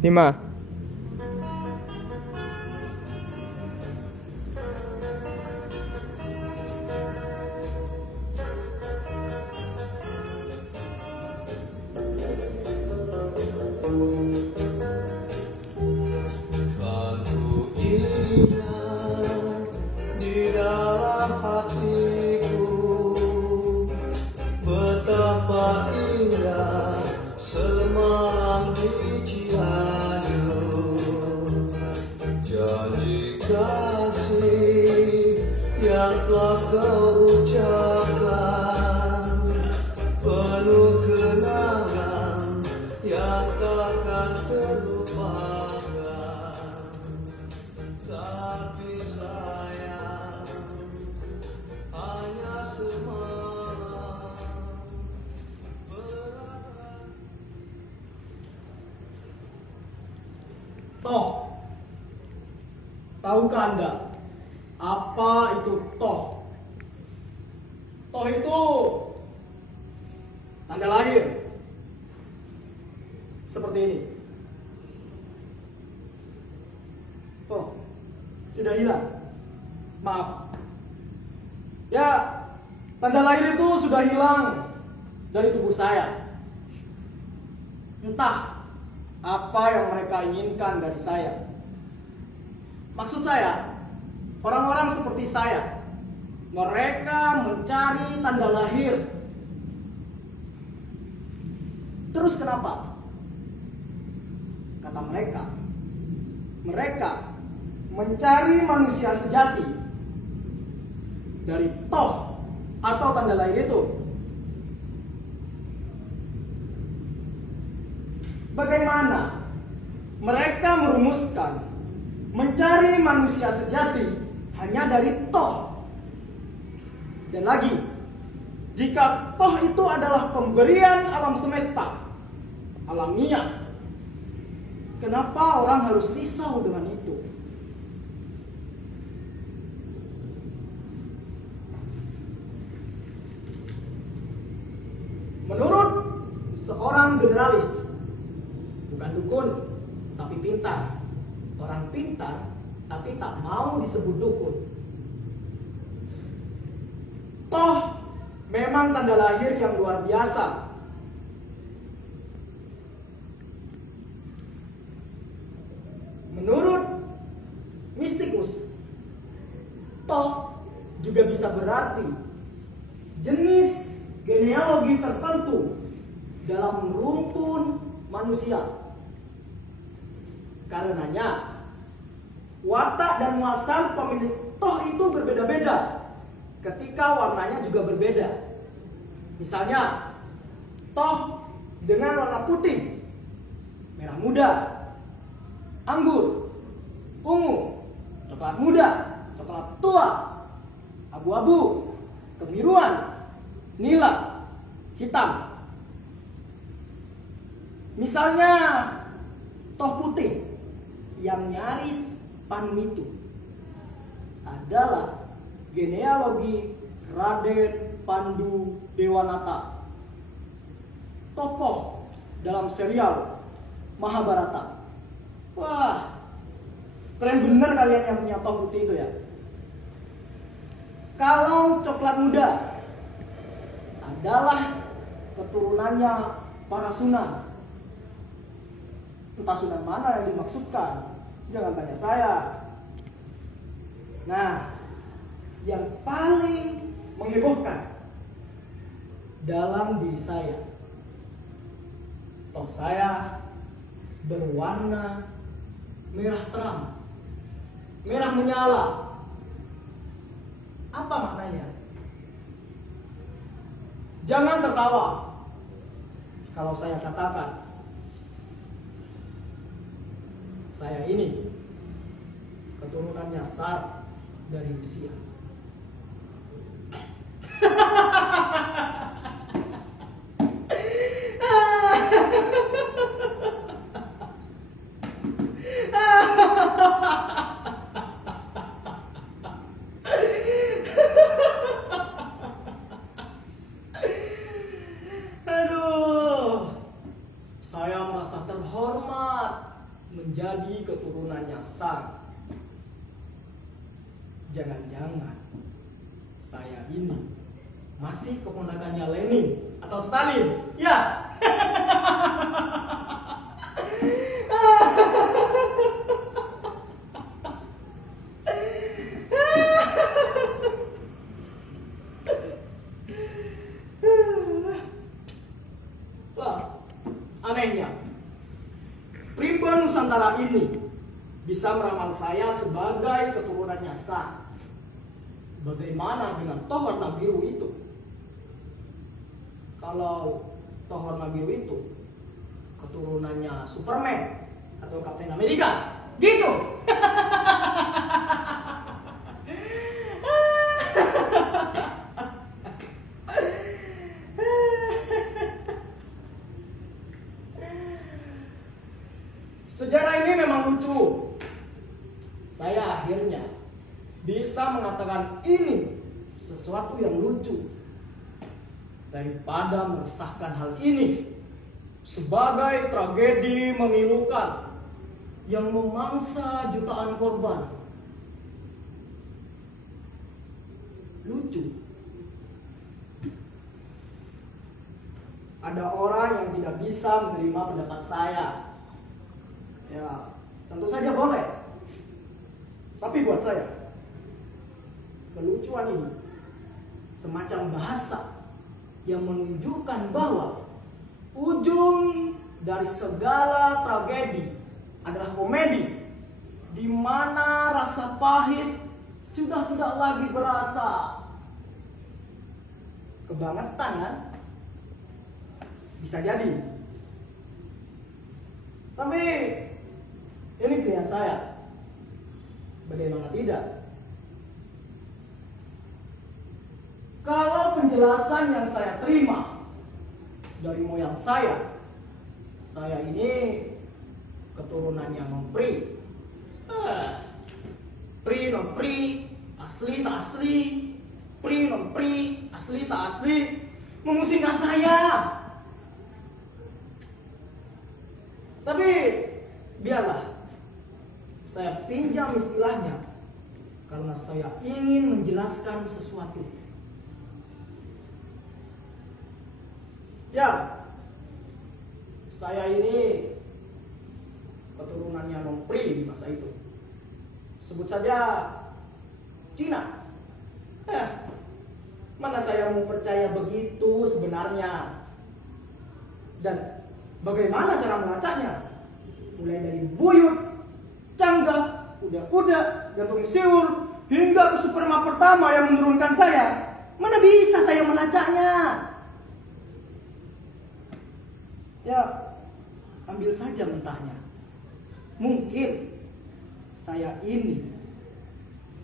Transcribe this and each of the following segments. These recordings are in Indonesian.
5. Aku ingat di dalam hatiku betapa indah semalam di Cianjur. Janji kasih yang telah kau ucapkan, penuh kenangan yang takkan terlupakan. Tapi sayang, hanya semalam. Toh, tahukah Anda apa itu toh? Toh itu tanda lahir. Seperti ini. Oh, sudah hilang. Maaf. Ya, tanda lahir itu sudah hilang dari tubuh saya. Entah apa yang mereka inginkan dari saya. Maksud saya, orang-orang seperti saya, mereka mencari tanda lahir. Terus kenapa? Kata mereka mencari manusia sejati dari toh atau tanda lahir itu. Bagaimana mereka merumuskan mencari manusia sejati hanya dari toh? Dan lagi, jika toh itu adalah pemberian alam semesta, alamiah, kenapa orang harus risau dengan itu? Menurut seorang generalis, bukan dukun, tapi pintar. Orang pintar, tapi tak mau disebut dukun. Toh, memang tanda lahir yang luar biasa. Menurut mistikus, toh juga bisa berarti jenis genealogi tertentu dalam rumpun manusia. Karenanya, watak dan muasal pemilik toh itu berbeda-beda ketika warnanya juga berbeda. Misalnya, toh dengan warna putih, merah muda, anggur, ungu, coklat muda, coklat tua, abu-abu, kebiruan, nila, hitam. Misalnya, toh putih yang nyaris panu itu adalah genealogi Raden Pandu Dewanata, tokoh dalam serial Mahabharata. Wah, keren bener kalian yang punya toh putih itu ya. Kalau coklat muda adalah keturunannya para Sunan. Entah Sunan mana yang dimaksudkan, jangan tanya saya. Nah, yang paling menghebohkan dalam diri saya, toh saya berwarna merah terang, merah menyala. Apa maknanya? Jangan tertawa kalau saya katakan saya ini keturunannya Sar dari Rusia. Aduh, saya merasa terhormat menjadi keturunannya Sang. Jangan-jangan saya ini masih keponakannya Lenin atau Stalin? Ya. Wah, anehnya, Primbon Nusantara ini bisa meramal saya sebagai keturunannya Sang. Bagaimana dengan toh warna biru itu? Kalau toh warna biru itu keturunannya Superman atau Kapten Amerika, gitu. Sejarah ini memang lucu. Saya akhirnya bisa mengatakan ini sesuatu yang lucu daripada meresahkan hal ini sebagai tragedi memilukan yang memangsa jutaan korban. Lucu. Ada orang yang tidak bisa menerima pendapat saya. Ya, tentu saja boleh. Tapi buat saya, kelucuan ini semacam bahasa yang menunjukkan bahwa ujung dari segala tragedi adalah komedi, di mana rasa pahit sudah tidak lagi berasa. Kebangetan kan? Bisa jadi. Tapi ini pilihan saya. Bagaimana tidak? Kalau penjelasan yang saya terima dari moyang saya ini keturunannya Mempri. Pri non pri, asli tak asli. Pri non pri, asli tak asli. Memusingkan saya. Tapi biarlah saya pinjam istilahnya karena saya ingin menjelaskan sesuatu. Ya, saya ini keturunannya Mempri di masa itu. Sebut saja Cina. Mana saya mau percaya begitu sebenarnya. Dan bagaimana cara melacaknya? Mulai dari buyut, canggah, udah, gantung siur, hingga ke superma pertama yang menurunkan saya. Mana bisa saya melacaknya? Ya, ambil saja mentahnya. Mungkin saya ini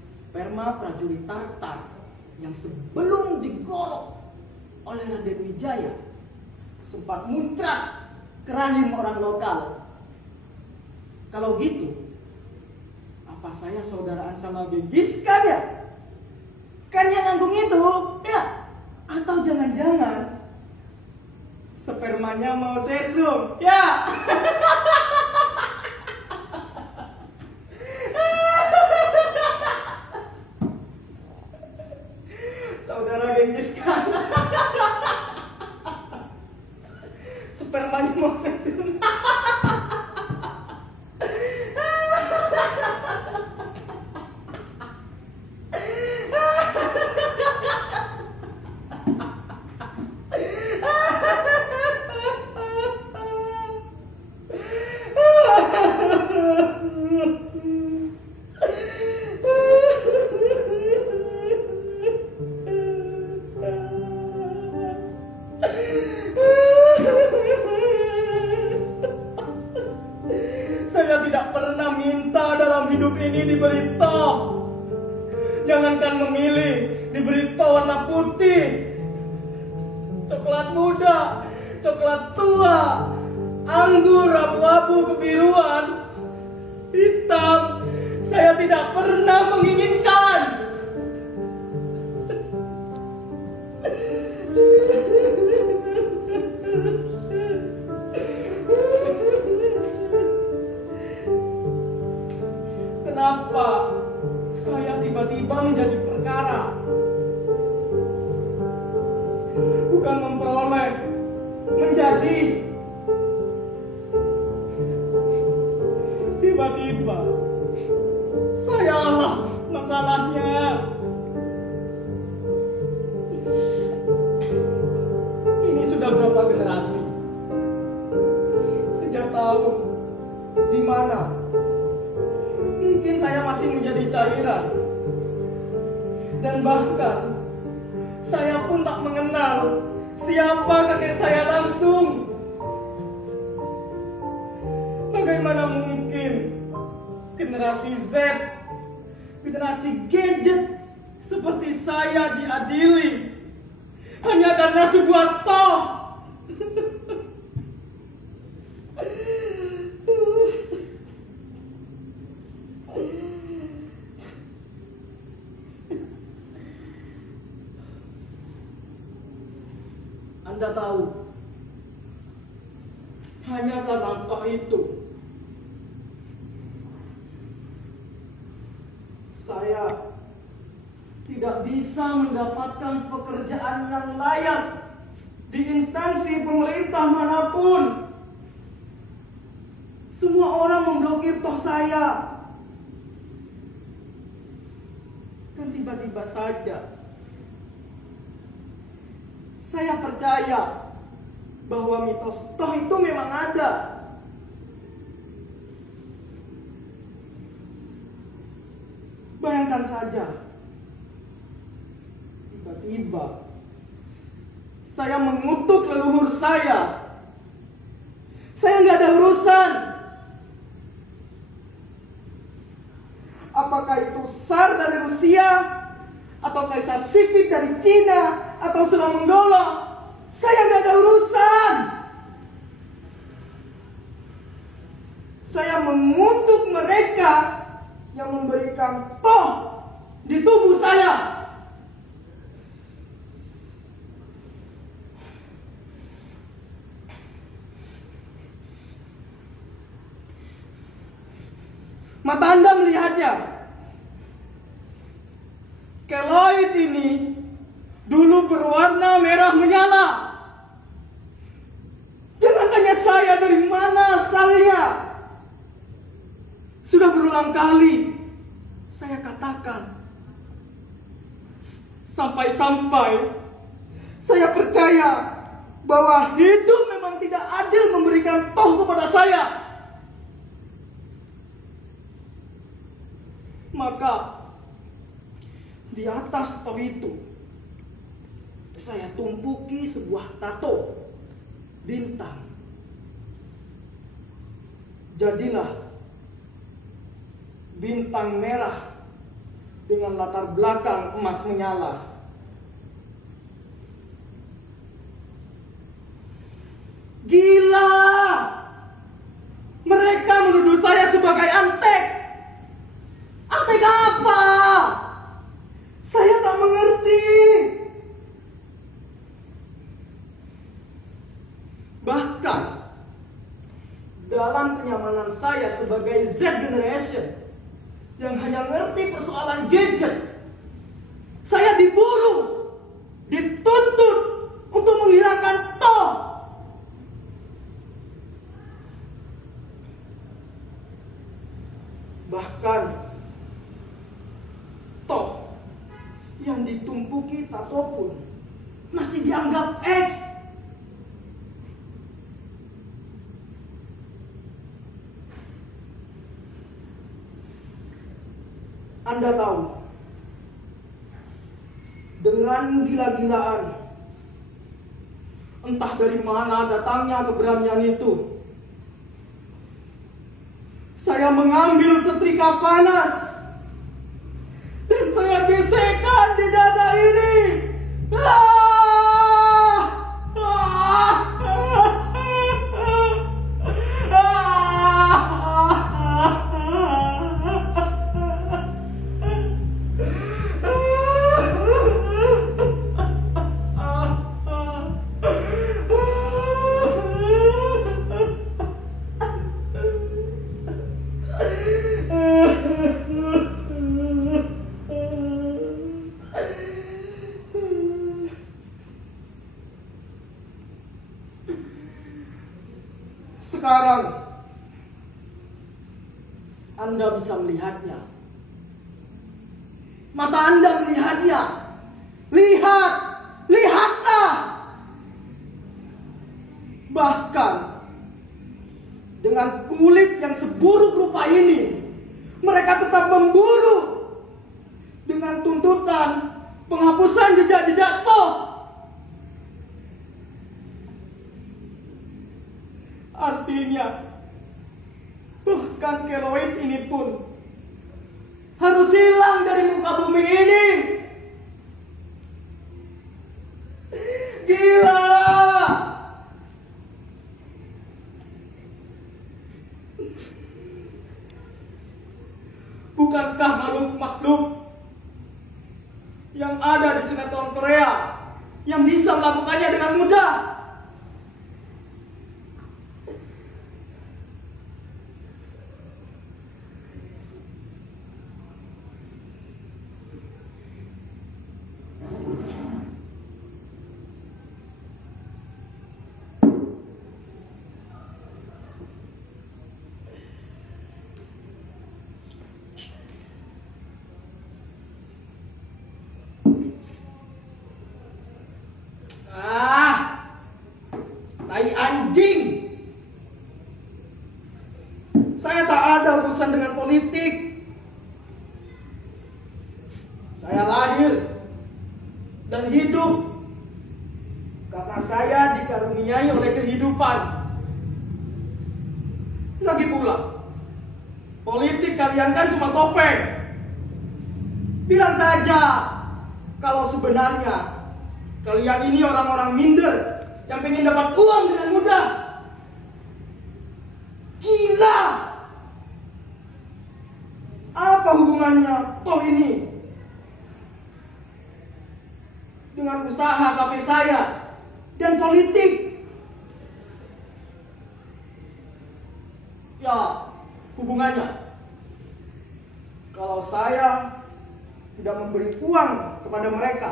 sperma prajurit Tartar yang sebelum digorok oleh Raden Wijaya sempat muncrat ke rahim orang lokal. Kalau gitu, apa saya saudaraan sama Genghis Khan ya? Kan yang nganggung itu, ya? Atau jangan-jangan spermanya mau sesum, ya? Saudara Genghis Khan, spermanya mau sesum. Saya tidak pernah minta dalam hidup ini diberi toh. Jangankan memilih, diberi toh warna putih, coklat muda, coklat tua, anggur abu-abu kebiruan, hitam. Saya tidak pernah menginginkan. mengapa saya tiba-tiba menjadi perkara. Bukan memperoleh, menjadi. Tiba-tiba sayalah masalahnya. Ini sudah berapa generasi? Sejak tahun di mana mungkin saya masih menjadi cairan, dan bahkan saya pun tak mengenal siapa kakek saya langsung. Bagaimana mungkin generasi Z, generasi gadget seperti saya diadili hanya karena sebuah toh? Anda tahu, hanya karena toh itu saya tidak bisa mendapatkan pekerjaan yang layak di instansi pemerintah manapun. Semua orang memblokir toh saya. Dan tiba-tiba saja saya percaya bahwa mitos toh itu memang ada. Bayangkan saja, tiba-tiba saya mengutuk leluhur saya. Saya nggak ada urusan. Apakah itu Tsar dari Rusia, atau Kaisar Sipik dari Cina, atau Sunan Menggolo, saya nggak ada urusan. Saya mengutuk mereka yang memberikan toh di tubuh saya. Mata Anda melihatnya. Keloid ini dulu berwarna merah menyala. Jangan tanya saya dari mana asalnya. Sudah berulang kali saya katakan. Sampai-sampai saya percaya bahwa hidup memang tidak adil memberikan toh kepada saya. Maka di atas toh itu saya tumpuki sebuah tato bintang. Jadilah bintang merah dengan latar belakang emas menyala. Gila! Mereka menuduh saya sebagai antek. Antek apa? Saya tak mengerti. Bahkan dalam kenyamanan saya sebagai Z generation yang hanya ngerti persoalan gadget, saya diburu, dituntut untuk menghilangkan toh. Bahkan toh yang ditumpuki tato pun masih dianggap X. Anda tahu, dengan gila-gilaan, entah dari mana datangnya keberanian itu, saya mengambil setrika panas dan saya gesekkan di dada ini. Anda bisa melihatnya. Mata Anda melihatnya. Lihat, lihatlah. Bahkan dengan kulit yang seburuk rupa ini, mereka tetap memburu dengan tuntutan penghapusan jejak-jejak toh. Artinya, bahkan keloid ini pun harus hilang dari muka bumi ini. Gila! Bukankah makhluk-makhluk yang ada di sinetron Korea yang bisa melakukannya dengan mudah? Tai anjing. Saya tak ada urusan dengan politik. Saya lahir dan hidup karena saya dikaruniai oleh kehidupan. Lagi pula, politik kalian kan cuma topeng. Bilang saja kalau sebenarnya kalian ini orang-orang minder yang pengen dapat uang dengan mudah. Gila! Apa hubungannya toh ini dengan usaha kafe saya dan politik? Ya, hubungannya. Kalau saya tidak memberi uang kepada mereka,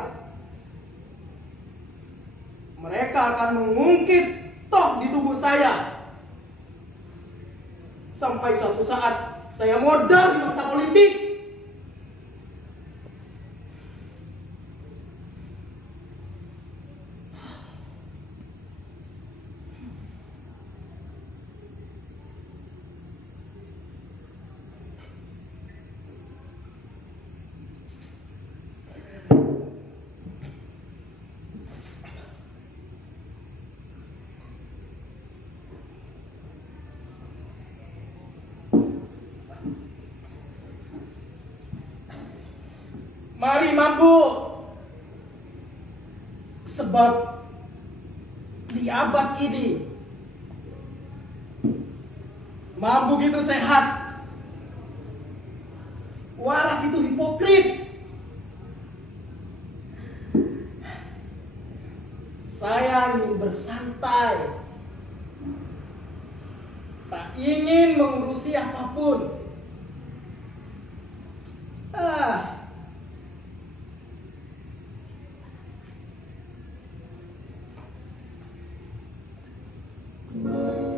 mereka akan mengungkit toh di tubuh saya. Sampai suatu saat saya modal di masa politik. Mari mabuk, sebab di abad ini mabuk itu sehat, waras itu hipokrit. Saya ingin bersantai, tak ingin mengurusi apapun. Terima kasih.